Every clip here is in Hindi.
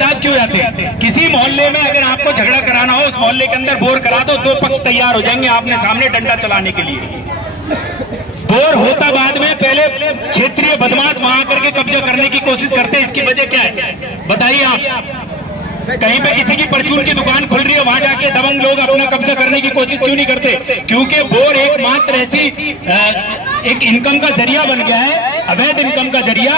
मजाक क्यों जाते हैं? किसी मोहल्ले में अगर आपको झगड़ा कराना हो, उस मोहल्ले के अंदर बोर करा दो, दो पक्ष तैयार हो जाएंगे आपने सामने डंडा चलाने के लिए। बोर होता बाद में, पहले क्षेत्रीय बदमाश वहां करके कब्जा करने की कोशिश करते हैं। इसकी वजह क्या है बताइए आप? कहीं पे किसी की परचून की दुकान खुल रही है, वहां जाके दबंग लोग अपना कब्जा करने की कोशिश क्यों नहीं करते? क्योंकि बोर एकमात्र ऐसी एक इनकम का जरिया बन गया है, अवैध इनकम का जरिया,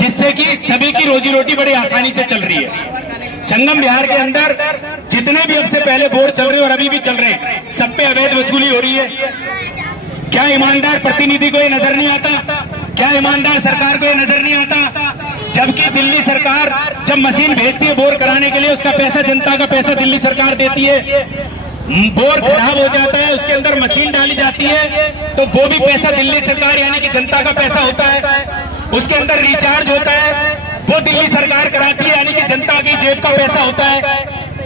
जिससे कि सभी की रोजी रोटी बड़ी आसानी से चल रही है। संगम बिहार के अंदर जितने भी अब से पहले बोर चल रहे हैं और अभी भी चल रहे हैं, सब पे अवैध वसूली हो रही है। क्या ईमानदार प्रतिनिधि को ये नजर नहीं आता? क्या ईमानदार सरकार को ये नजर नहीं आता? जबकि दिल्ली सरकार जब मशीन भेजती है बोर कराने के लिए, उसका पैसा, जनता का पैसा दिल्ली सरकार देती है। बोर खराब हो जाता है, उसके अंदर मशीन डाली जाती है, तो वो भी पैसा दिल्ली सरकार यानी कि जनता का पैसा होता है। उसके अंदर रिचार्ज होता है, वो दिल्ली सरकार कराती है, यानी कि जनता की जेब का पैसा होता है।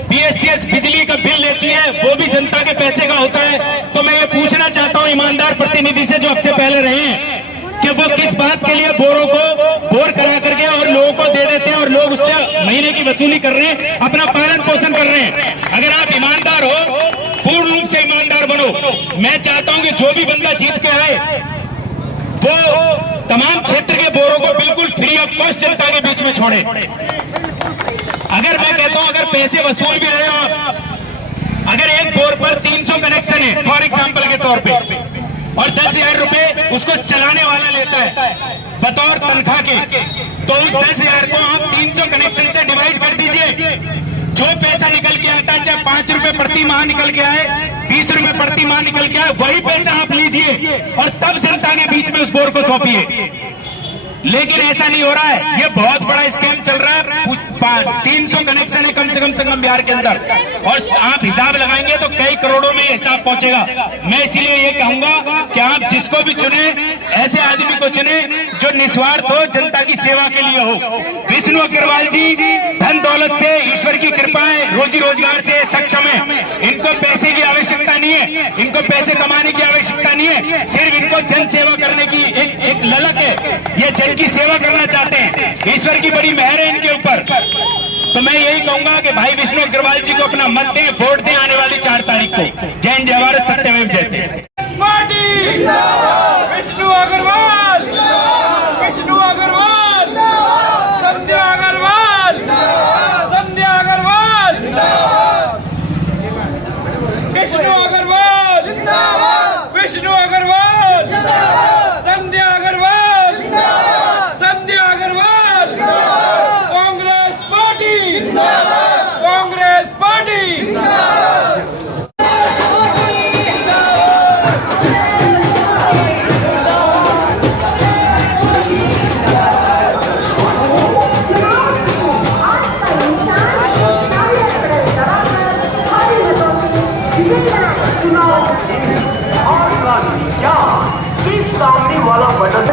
बीएससीएस बिजली का बिल लेती है, वो भी जनता के पैसे का होता है। तो मैं ये पूछना चाहता हूँ ईमानदार प्रतिनिधि से जो अब से पहले रहे हैं, कि वो किस बात के लिए बोरों को बोर करा करके और लोगों को दे देते हैं और लोग उससे महीने की वसूली कर रहे हैं, अपना पालन पोषण कर रहे हैं। अगर आप ईमानदार हो, पूर्ण रूप से ईमानदार बनो। मैं चाहता हूं कि जो भी बंदा जीत के आए, वो तमाम क्षेत्र के बोरों को बिल्कुल फ्री ऑफ कॉस्ट जनता के बीच में छोड़े। अगर मैं कहता हूं, अगर पैसे वसूल भी रहे हो आप, अगर एक बोर पर 300 कनेक्शन है फॉर एग्जाम्पल के तौर पे, और 10,000 रुपए उसको चलाने वाला लेता है बतौर तनख्वाह के, तो उस 10,000 को आप 300 कनेक्शन से डिवाइड कर दीजिए। जो पैसा निकल के आता है, चाहे 5 रुपए प्रति माह निकल के आए, 20 रुपए प्रति माह निकल के आए, वही पैसा आप लीजिए और तब जनता के बीच में उस बोर को सौंपिए। लेकिन ऐसा नहीं हो रहा है। ये बहुत बड़ा स्कैम चल रहा है। 300 कनेक्शन है कम से कम संगम बिहार के अंदर, और आप हिसाब लगाएंगे तो कई करोड़ों में हिसाब पहुंचेगा। मैं इसीलिए ये कहूंगा कि आप जिसको भी चुने, ऐसे आदमी को चुने जो निस्वार्थ हो, जनता की सेवा के लिए हो। विष्णु अग्रवाल जी धन दौलत से, ईश्वर की कृपा है, रोजी रोजगार से सक्षम है। इनको पैसे की आवश्यकता नहीं है, इनको पैसे कमाने की आवश्यकता नहीं है, सिर्फ इनको जन सेवा करने की एक ललक है। ये जन की सेवा करना चाहते हैं। ईश्वर की बड़ी मेहर है इनके ऊपर। तो मैं यही कहूंगा कि भाई विष्णु अग्रवाल जी को अपना मत दें, वोट दें आने वाली 4 तारीख को। जय हिंद, जय भारत, सत्यमेव जयते। विष्णु अग्रवाल, विष्णु अग्रवाल, संध्या अग्रवाल, संध्या अग्रवाल, विष्णु अग्रवाल, विष्णु अग्रवाल, संध्या अग्रवाल, संध्या अग्रवाल, कांग्रेस पार्टी, कांग्रेस पार्टी। सामने वाला बटन